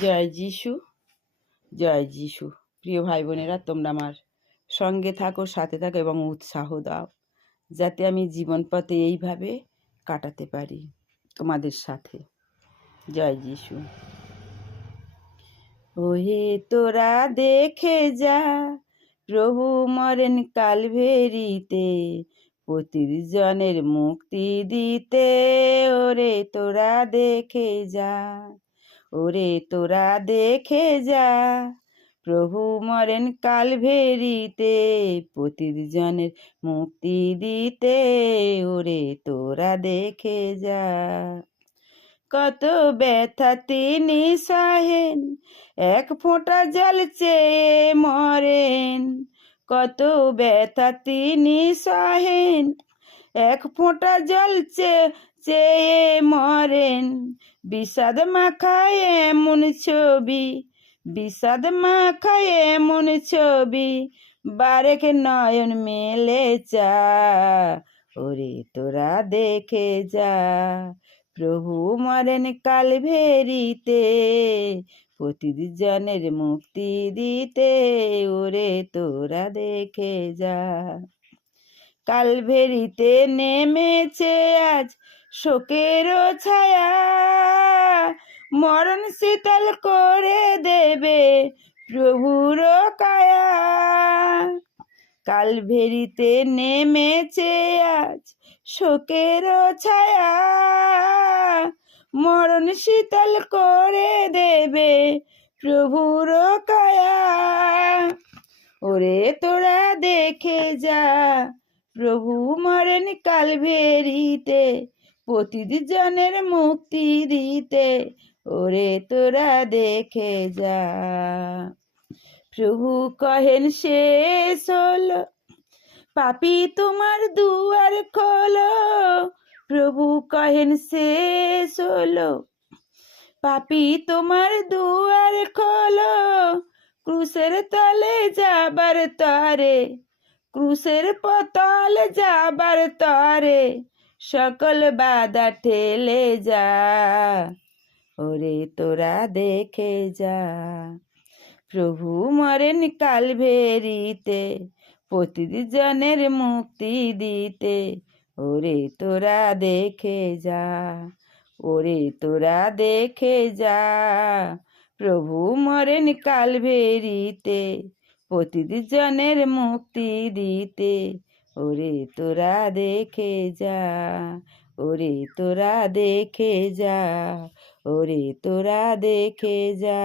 জয় যিশু জয় যিশু। প্রিয় ভাই বোনেরা, তোমরা আমার সঙ্গে থাকো, সাথে থাকো এবং উৎসাহ দাও, যাতে আমি জীবন পথে এইভাবে কাটাতে পারি তোমাদের সাথে। জয় যিশু। ওহে তোরা দেখে যা, প্রভু মরেন কালভেরিতে প্রতিজনের মুক্তি দিতে, ওরে তোরা দেখে যা। ওরে তোরা দেখে যা, প্রভু মরেন কালভেরিতে প্রতিজনের মুক্তি দিতে, ওরে তোরা দেখে যা। কত ব্যথা তিনি সহেন, এক ফোঁটা জল চেয়ে মরেন। কত ব্যথা তিনি সহেন, এক ফোঁটা জল চেয়ে মরেন। বিষাদ মাখায় এমন ছবি, বিষাদ মাখায় এমন ছবি, বারেক নয়ন মেলে চা, ওরে তোরা দেখে যা। প্রভু মরেন কালভেরিতে প্রতিজনের মুক্তি দিতে, ওরে তোরা দেখে যা। কালভেরিতে নেমেছে আজ শোকেরও ছায়া। মরণ শীতল করে দেবে প্রভুর কায়া। কালভেরিতে নেমেছে আজ শোকেরও ছায়া। মরণ শীতল করে দেবে প্রভুর কায়া। ওরে তোরা দেখে যা প্রভু মরেন কালভেরিতে প্রতিজনের মুক্তি দিতে, ওরে তোরা দেখে যা। প্রভু কহেন, শেষ হলো, পাপি তোমার দুয়ার খোলো। প্রভু কহেন, শেষ হলো, পাপি তোমার দুয়ার খোলো। ক্রুশের তলে যাবার তরে ক্রুশের পতল যাবার তরে সকল বাধা ঠেলে যা। ওরে তোরা দেখে যা, প্রভু মরেন কাল কালভেরিতে প্রতিজনের মুক্তি দিতে। ওরে তোরা দেখে যা, ওরে তোরা দেখে যা, প্রভু মরেন কালভেরিতে প্রতিজনের মুক্তি দিতে। ওরে তোরা দেখে যা, ওরে তোরা দেখে যা, ওরে তোরা দেখে যা।